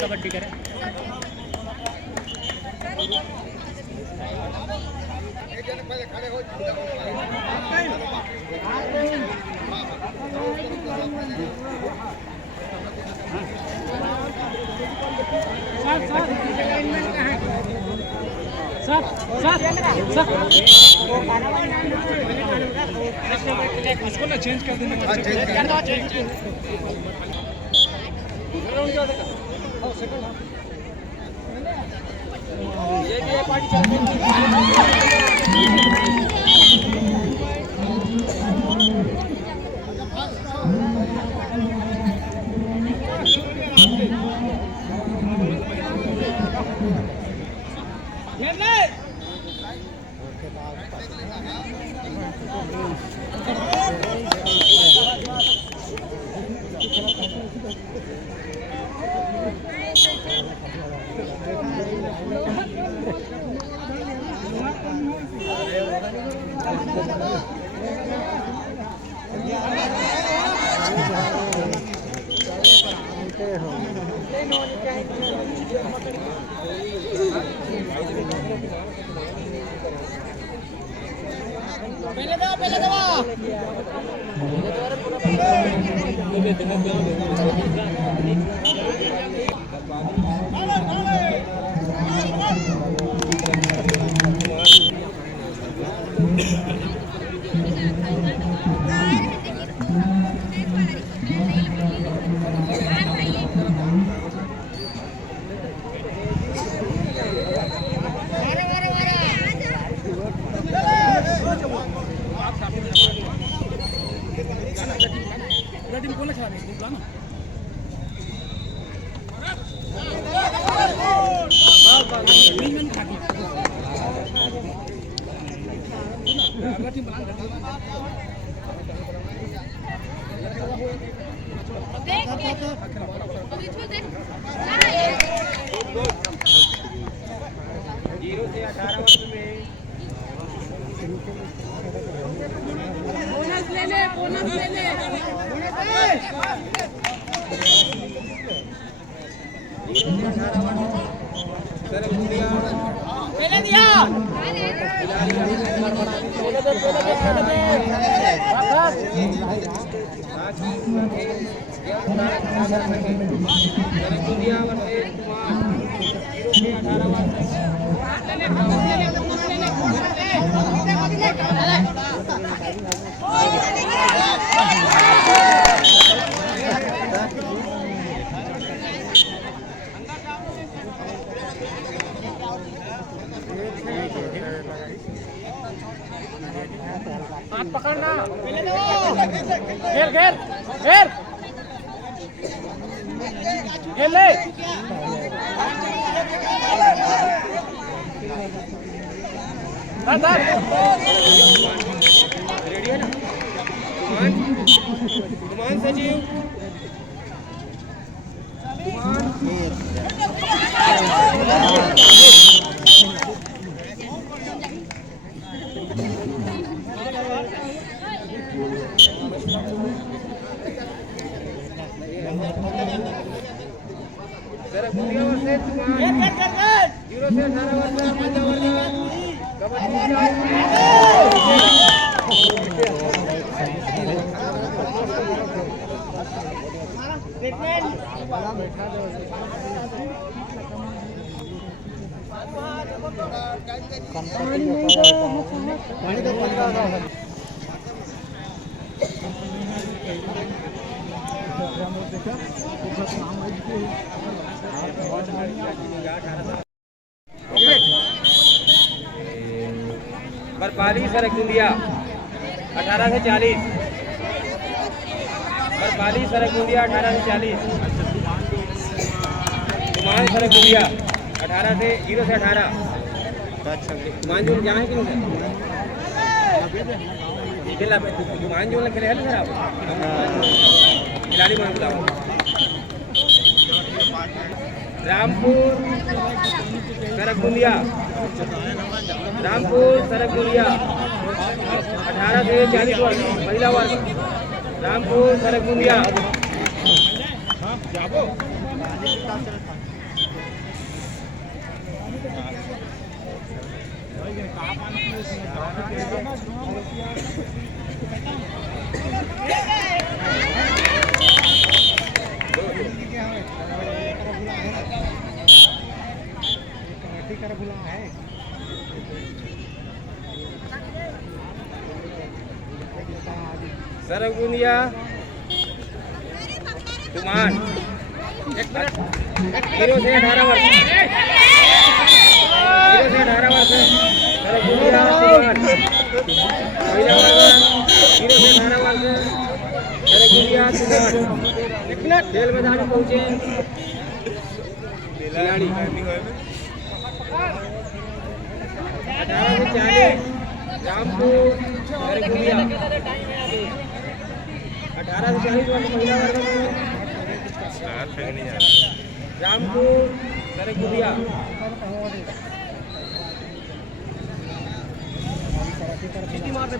कबड्डी करें। इसको ना चेंज कर देना। ये भी पार्टी चल रही पहले दवा बोनस ले ले पहले दिया हाथ पकड़ना घेर घेर घेर घेर ले रेडी है ना कुमान सजीव जरा गुड़िया से तुमान 0 से 18 वर्ष पंजा वाला कबड्डी बरपाली सरकुंडिया 18 से 40 बरपाली सरकुंडिया 18 से 40 कुमान सरकुंडिया 18 से 0 से 18 कुमान जो जहाँ है कि नहीं कुमान जो खेले है ना सर आप खिलाड़ी मान बुलाओ रामपुर सरकुंडिया रामपुर सरकुंडिया 18 से 40 वर्ष महिला वर्ग रामपुर सरकुंडिया सरगुनिया तुमान 0 से 18 वर्ष 0 से 18 वर्ष सरगुनिया तुमान महिला वर्ग 0 से 18 वर्ष सरगुनिया तुमान खेल मैदान में पहुंचे खिलाड़ी 18 से 40 रामपुर सरगुनिया 18 से 40 वर्ष महिला वर्ग में रामपुर सरगुनिया मार दे